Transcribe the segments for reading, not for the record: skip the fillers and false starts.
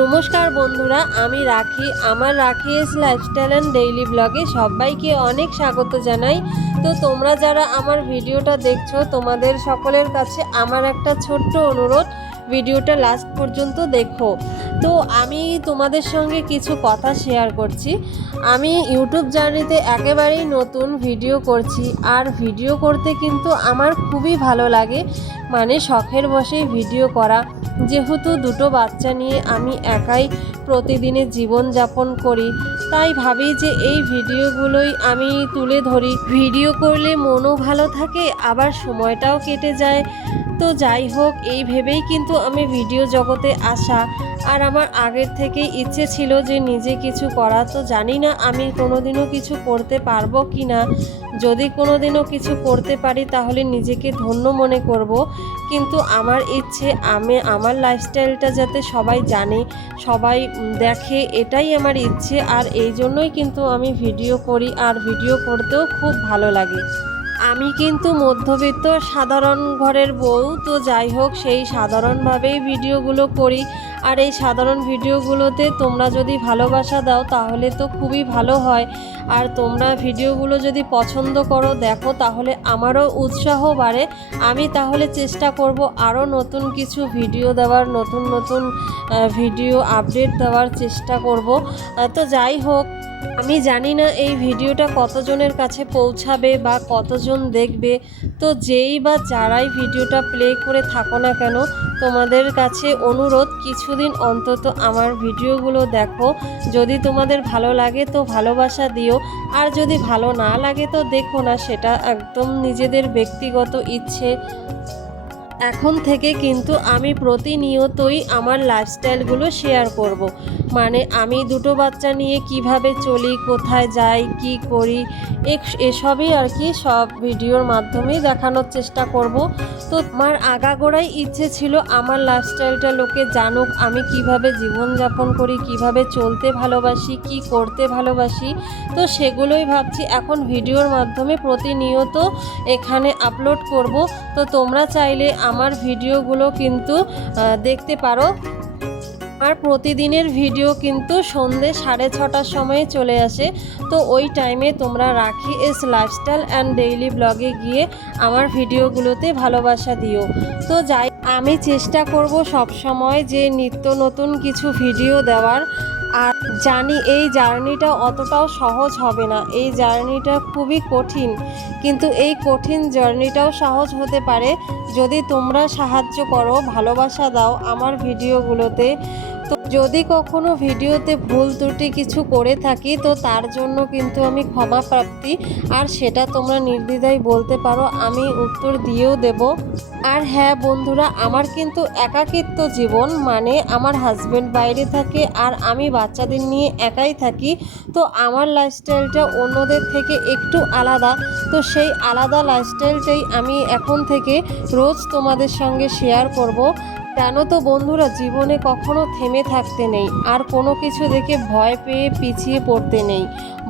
নমস্কার বন্ধুরা, আমি রাখি। আমার রাখি এস লাইফস্টাইল অ্যান্ড ডেইলি ব্লগে সবাইকে অনেক স্বাগত জানাই। তো তোমরা যারা আমার ভিডিওটা দেখছো, তোমাদের সকলের কাছে আমার একটা ছোট্ট অনুরোধ, ভিডিওটা লাস্ট পর্যন্ত দেখো। তো আমি তোমাদের সঙ্গে কিছু কথা শেয়ার করছি। আমি ইউটিউব জার্নিতে একেবারেই নতুন, ভিডিও করছি। আর ভিডিও করতে কিন্তু আমার খুবই ভালো লাগে, মানে শখের বশেই ভিডিও করা। যেহেতু দুটো বাচ্চা নিয়ে আমি একাই প্রতিদিনের জীবনযাপন করি, তাই ভাবি যে এই ভিডিওগুলোই আমি তুলে ধরি। ভিডিও করলে মনও ভালো থাকে, আবার সময়টাও কেটে যায়। তো যাই হোক, এই ভেবেই কিন্তু আমি ভিডিও জগতে আসা। আর আমার আগের থেকেই ইচ্ছে ছিল যে নিজে কিছু করা। তো জানি না আমি কোনোদিনও কিছু করতে পারবো কি না। যদি কোনোদিনও কিছু করতে পারি তাহলে নিজেকে ধন্য মনে করব। কিন্তু আমার ইচ্ছে আমার লাইফস্টাইলটা যাতে সবাই জানে, সবাই দেখে, এটাই আমার ইচ্ছে। আর এই জন্যই কিন্তু আমি ভিডিও করি, আর ভিডিও করতেও খুব ভালো লাগে। আমি কিন্তু মধ্যবিত্ত সাধারণ ঘরের বউ। তো যাই হোক, সেই সাধারণভাবেই ভিডিওগুলো করি। আর এই সাধারণ ভিডিওগুলোতে তোমরা যদি ভালোবাসা দাও তাহলে তো খুবই ভালো হয়। আর তোমরা ভিডিওগুলো যদি পছন্দ করো, দেখো, তাহলে আমারও উৎসাহ বাড়ে। আমি তাহলে চেষ্টা করব আরও নতুন কিছু ভিডিও দেওয়ার, নতুন নতুন ভিডিও আপডেট দেওয়ার চেষ্টা করব। তো যাই হোক, আমি জানি না এই ভিডিওটা কতজনের কাছে পৌঁছাবে বা কতজন দেখবে। তো যেই বা যারাই ভিডিওটা প্লে করে থাকো না কেন, তোমাদের কাছে অনুরোধ, কিছুদিন অন্তত আমার ভিডিওগুলো দেখো। যদি তোমাদের ভালো লাগে তো ভালোবাসা দিও, আর যদি ভালো না লাগে তো দেখো না, সেটা একদম নিজেদের ব্যক্তিগত ইচ্ছে। এখন থেকে কিন্তু আমি প্রতিনিয়তই আমার লাইফস্টাইলগুলো শেয়ার করব। মানে আমি দুটো বাচ্চা নিয়ে কিভাবে চলি, কোথায় যাই, কি করি, এসবই আর কি সব ভিডিওর মাধ্যমেই দেখানোর চেষ্টা করব। তো আমার আগাগোড়াই ইচ্ছে ছিল আমার লাইফস্টাইলটা লোকে জানুক, আমি কিভাবে জীবনযাপন করি, কিভাবে চলতে ভালোবাসি, কি করতে ভালোবাসি। তো সেগুলোই ভাবছি এখন ভিডিওর মাধ্যমে প্রতিনিয়ত এখানে আপলোড করব। তো তোমরা চাইলে আমার ভিডিওগুলো কিন্তু দেখতে পারো। আর প্রতিদিনের ভিডিও কিন্তু সন্ধ্যে 6:30টার সময়ে চলে আসে। তো ওই টাইমে তোমরা রাখি এস লাইফস্টাইল অ্যান্ড ডেইলি ব্লগে গিয়ে আমার ভিডিওগুলোতে ভালোবাসা দিও। তো যাই, আমি চেষ্টা করব সব সময় যে নিত্য নতুন কিছু ভিডিও দেওয়ার। আর জানি এই জার্নিটা অতটাও সহজ হবে না, এই জার্নিটা খুবই কঠিন। কিন্তু এই কঠিন জার্নিটাও সহজ হতে পারে যদি তোমরা সাহায্য করো, ভালোবাসা দাও আমার ভিডিওগুলোতে। তো যদি কখনো ভিডিওতে ভুল ত্রুটি কিছু করে থাকি তো তার জন্য কিন্তু আমি ক্ষমা প্রার্থী। আর সেটা তোমরা নির্দ্বিধায় বলতে পারো, আমি উত্তর দিয়েও দেব। আর হ্যাঁ বন্ধুরা, আমার কিন্তু একাকিত্ব জীবন, মানে আমার হাজব্যান্ড বাইরে থাকে আর আমি বাচ্চাদের নিয়ে একাই থাকি। তো আমার লাইফস্টাইলটা অন্যদের থেকে একটু আলাদা। তো সেই আলাদা লাইফস্টাইলটাই আমি এখন থেকে রোজ তোমাদের সঙ্গে শেয়ার করব। জানো তো বন্ধুরা, জীবনে কখনো থেমে থাকতে নেই, আর কোনো কিছু দেখে ভয় পেয়ে পিছিয়ে পড়তে নেই।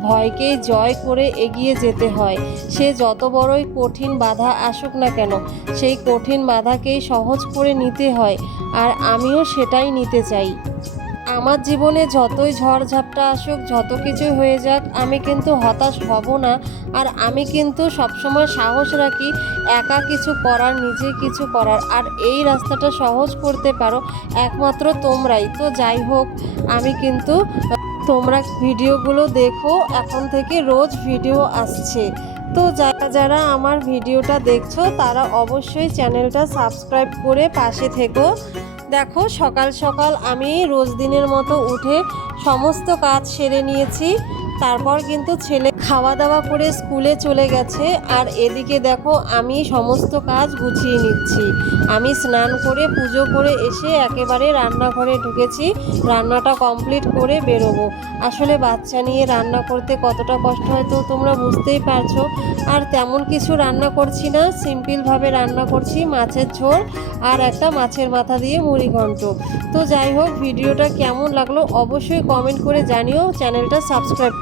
ভয়কে জয় করে এগিয়ে যেতে হয়। সে যত বড়ই কঠিন বাধা আসুক না কেন, সেই কঠিন বাধাকেই সহজ করে নিতে হয়। আর আমিও সেটাই নিতে চাই। আমার জীবনে যতই ঝড়ঝাপটা আসুক, যত কিছু হয়ে যাক, আমি কিন্তু হতাশ হব না। আর আমি কিন্তু সবসময় সাহস রাখি একা কিছু করার, নিজে কিছু করার। আর এই রাস্তাটা সহজ করতে পারো একমাত্র তোমরাই। তো যাই হোক, আমি কিন্তু, তোমরা ভিডিওগুলো দেখো, এখন থেকে রোজ ভিডিও আসছে। তো যারা যারা আমার ভিডিওটা দেখছো তারা অবশ্যই চ্যানেলটা সাবস্ক্রাইব করে পাশে থেকো। দেখো, সকাল সকাল আমি রোজ দিনের মতো উঠে সমস্ত কাজ সেরে নিয়েছি। তারপর কিন্তু ছেলে খাওয়া দাওয়া করে স্কুলে চলে গেছে। আর এদিকে দেখো, আমি সমস্ত কাজ গুছিয়ে নিচ্ছি। আমি স্নান করে পুজো করে এসে একেবারে রান্নাঘরে ঢুকেছি। রান্নাটা কমপ্লিট করে বেরোবো। আসলে বাচ্চা নিয়ে রান্না করতে কতটা কষ্ট হয় তো তোমরা বুঝতেই পারছো। আর তেমন কিছু রান্না করছি না, সিম্পলভাবে রান্না করছি মাছের ঝোল আর একটা মাছের মাথা দিয়ে মুড়ি ঘন্ট। তো যাই হোক, ভিডিওটা কেমন লাগলো অবশ্যই কমেন্ট করে জানিও। চ্যানেলটা সাবস্ক্রাইব